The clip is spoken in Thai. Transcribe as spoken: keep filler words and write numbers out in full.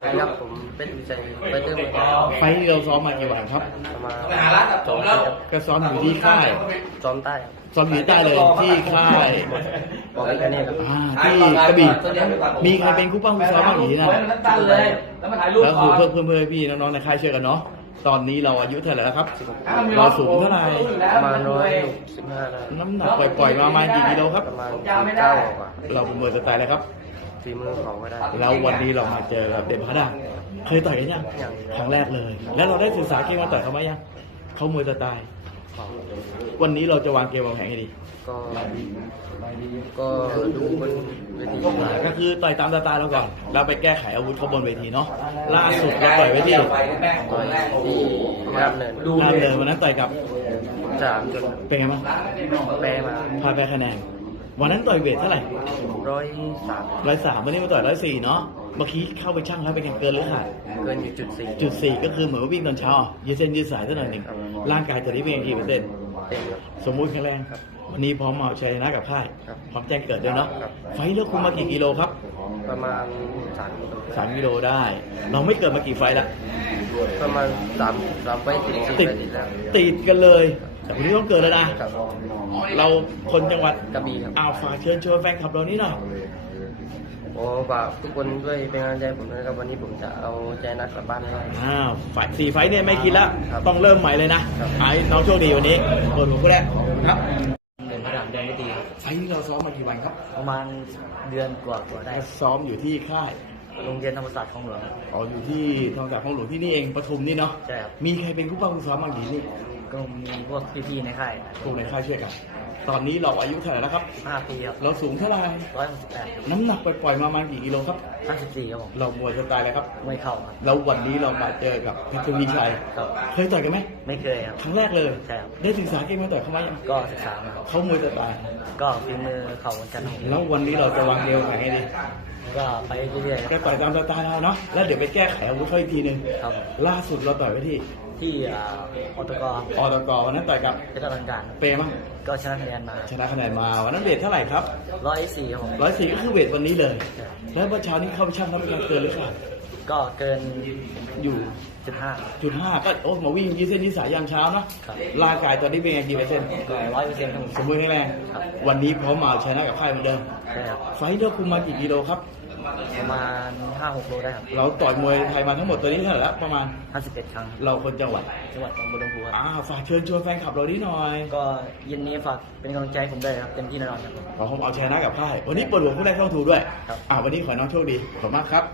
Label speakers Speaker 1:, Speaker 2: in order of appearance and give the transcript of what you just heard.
Speaker 1: ครับผมเป็นวิจัยไปเติม
Speaker 2: ไฟล์ที่เราซ้อมมากี่วันครับ
Speaker 1: ประมาณสองปีครับ
Speaker 2: ก็ซ้อมอยู่ที่ค่าย
Speaker 1: ซ้อมใต้ครับ
Speaker 2: ซ้อมอยู่ที่ใต้เลยที่ค่าย
Speaker 1: บอกกันแค่นี้ครับ
Speaker 2: อ่าที่กระบี่มีใครเป็นคู่ป้าคู่ซ้อมบ้างอย่างนี้นะแล้วคือเพื่อนเพื่อนเพื่อนพี่น้องๆในค่ายเชื่อกันเนาะตอนนี้เราอายุเท่าไหร่แล้วครับเราสูงเท่าไหร่
Speaker 1: ประมาณร้อยหกสิบห้าได้
Speaker 2: น้ำหนักปล่อยๆมาประมาณกี่กิโลครับ
Speaker 1: ประมาณสี่เก้ากว่า
Speaker 2: เราเป็นมวยสไตล์อะไรครับ
Speaker 1: ฝีมือเขาก็ได้
Speaker 2: แล้ววันนี้เรามาเจอกับเดมพัดาเคยต่อยกันยัง
Speaker 1: ยัง
Speaker 2: ครั้งแรกเลย แล้วเราได้ศึกษาเกมมาต่อยเขาไหมยังเขามวยสไตล์
Speaker 1: เขา
Speaker 2: วันนี้เราจะวางเกมวางแผนให้ดี
Speaker 1: ก็ก็ดูบนเวที
Speaker 2: อ่าก็คือต่อยตามสไตล์เราก่อนแล้วไปแก้ไขอาวุธเขาบนเวทีเนาะล่าสุดเราต่อยไว้ที่
Speaker 1: ต่อยที่งานเนิน
Speaker 2: งานเดินวันนั้นต่อยกับ
Speaker 1: สามจน
Speaker 2: เป็นไงบ้าง
Speaker 1: แปรมา
Speaker 2: พาไปคะแนนวันนั้นต่อยเวทเท่าไหร่
Speaker 1: ร้อยสาม
Speaker 2: ร้อยสามวันนี้มาต่อยร้อยสี่เนาะเมื่อกี้เข้าไปชั่งแล้วเป็นไงเกินหรือขาด
Speaker 1: เกินอยู่จุดสี่
Speaker 2: จุดสี่ก็คือเหมือนว่าวิ่งตอนเช้ายืดเส้นยืดสายเท่านั้นเองร่างกายตัวนี้เป็นกี่เปอร์เซ็นต์
Speaker 1: เต็มครับ
Speaker 2: สมมุติแข็งแรง
Speaker 1: ครับ
Speaker 2: วันนี้พร้อมมาเอาชัยชนะกับค่าย
Speaker 1: ครับ
Speaker 2: พร้อมแจ้งเกิดด้วยเนาะ
Speaker 1: ครับ
Speaker 2: ไฟท์เลือกคุมมากี่กิโลครับ
Speaker 1: ประมาณสาม
Speaker 2: สามกิโลได้ เราไม่เกิดมากี่ไฟท์ละ
Speaker 1: ประมาณสามสามไปติดสี่
Speaker 2: ติด
Speaker 1: ไปติดแล้ว
Speaker 2: ติดกันเลยแต่วันนี้ต้องเกิดแล้วนะ
Speaker 1: ครับ
Speaker 2: เราคนจังหวัด
Speaker 1: กระบี่ครับ
Speaker 2: อ้าวฝากเชิญชวนแฟนคลับเรานี้หน่อย
Speaker 1: โอ้ฝากทุกคนด้วยเป็นกำลังใจผมนะครับวันนี้ผมจะเอาใจนักกลับบ้านให้ได้
Speaker 2: อ้าวฝ่ายสี่ไฟท์เนี่ยไม่คิดละ
Speaker 1: ครับ
Speaker 2: ต้องเริ่มใหม่เลยนะครับ ไอ้น้องโชคดีวันนี้เปิดหัวคู่แรกครับ
Speaker 1: เดินพระรามแดงก็ดี
Speaker 2: ไฟท์ที่เราซ้อมมากี่วันครับ
Speaker 1: ประมาณเดือนกว่ากว่าได้
Speaker 2: ซ้อมอยู่ที่ค่าย
Speaker 1: โรงเรียนธรรมศาสตร์ของหลวง
Speaker 2: อ๋ออยู่ที่ทางจากของหลวงที่นี่เองปทุมนี่เนาะ
Speaker 1: ใช่ครับ
Speaker 2: มีใครเป็นคู่ป้าคู่ซ้อมบ้างดีนี่
Speaker 1: ก็มีพวกพี่ๆในค่าย
Speaker 2: พวกในค่ายเชื่อกัน ตอนนี้เราอายุเท่าไหร่แล้วครับ
Speaker 1: ห้าปีครับ
Speaker 2: เราสูงเท่าไหร่
Speaker 1: ร้อยหกสิบแปด
Speaker 2: น้ำหนักปล่อยๆมาประมาณกี่กิโลครับ
Speaker 1: ห้าสิบสี่ครับผม
Speaker 2: เรามวยสไตล์อะไรครับ
Speaker 1: ไม่เข้าครับ
Speaker 2: แล้ววันนี้เรามาเจอกับเพชรทวีชัย
Speaker 1: ครับ
Speaker 2: เคยต่อยกันไหม
Speaker 1: ไม่เคยครับ
Speaker 2: ครั้งแรกเลย
Speaker 1: ใช่ครับ
Speaker 2: ได้ศึกษาเกมมาต่อยเขาไหมยัง
Speaker 1: ก็ศึกษามาครับ
Speaker 2: เขามวยสไตล์
Speaker 1: ก็ฝีมือเข่าวันจันทร์ของผม
Speaker 2: แล้ววันนี้เราจะวางเกมยังไงดี
Speaker 1: ก็ไปเรื่อยๆค
Speaker 2: ก็
Speaker 1: รับ
Speaker 2: ต่อยตามสไตล์เราเนาะ แล้วเดี๋ยวไปแก้ไขอาวุธเขาอีกทีหนึง
Speaker 1: ครับผม
Speaker 2: ล่าสุดเราต่อยไว้ที่
Speaker 1: ที่อ่าออตก
Speaker 2: ออตกวันนั้นต่อยกับ
Speaker 1: เพชรอลังการ
Speaker 2: เปย์มั้ง
Speaker 1: ก็ชนะคะแนนมา
Speaker 2: ชนะคะแนนมาวันนั้นเวทเท่าไหร่ครับ
Speaker 1: ร้อยสี่ครับผม
Speaker 2: ร้อยสี่ก็คือเวทวันนี้เลย แล้วเมื่อเช้านี้เข้าไปช่างแล้วเป็นการเกินหรือเปล่า
Speaker 1: ก็เกิน
Speaker 2: อยู่
Speaker 1: จุดห้า
Speaker 2: จุดห้าก็โอ้มาวิ่งยืดเส้นยืดสายยามเช้าเนาะ
Speaker 1: ครับ
Speaker 2: ร่างกายตอนนี้เป็นไงกี่เปอร์เซ็นต์
Speaker 1: ก็ร้อยเปอร์เซ็นต์ครับผม
Speaker 2: สมบูรณ์แข็งแรง
Speaker 1: ครับ
Speaker 2: วันนี้พร้อมมาเอาชนะกับค่ายเหมือนเดิม
Speaker 1: ใช่ครับ
Speaker 2: ไฟท์เลือกคุมมากี่กิโลครับ
Speaker 1: ประมาณห้าหกโลได้ครับ
Speaker 2: เราต่อยมวยไทยมาทั้งหมดตัวนี้เท่าไหร่แล้วประมาณ
Speaker 1: ห้าสิบเอ็ดครั้งครับ
Speaker 2: เราคนจังหวัด
Speaker 1: จังหวัดหนองบัวลำพูครับ
Speaker 2: อ่าฝากเชิญชวนแฟนคลับเรานิดหน่อย
Speaker 1: ก็เย็นนี้ฝากเป็นกำลังใจให้ผมด้วยครับเต็มที่แน่นอนครับ
Speaker 2: ขอผมเอาชนะกับค่าย วันนี้เปิดหัวผู้แรกเข้าถูด้วย
Speaker 1: ครับ
Speaker 2: อ่าวันนี้ขอให้น้องโชคดี ขอบคุณมากครับ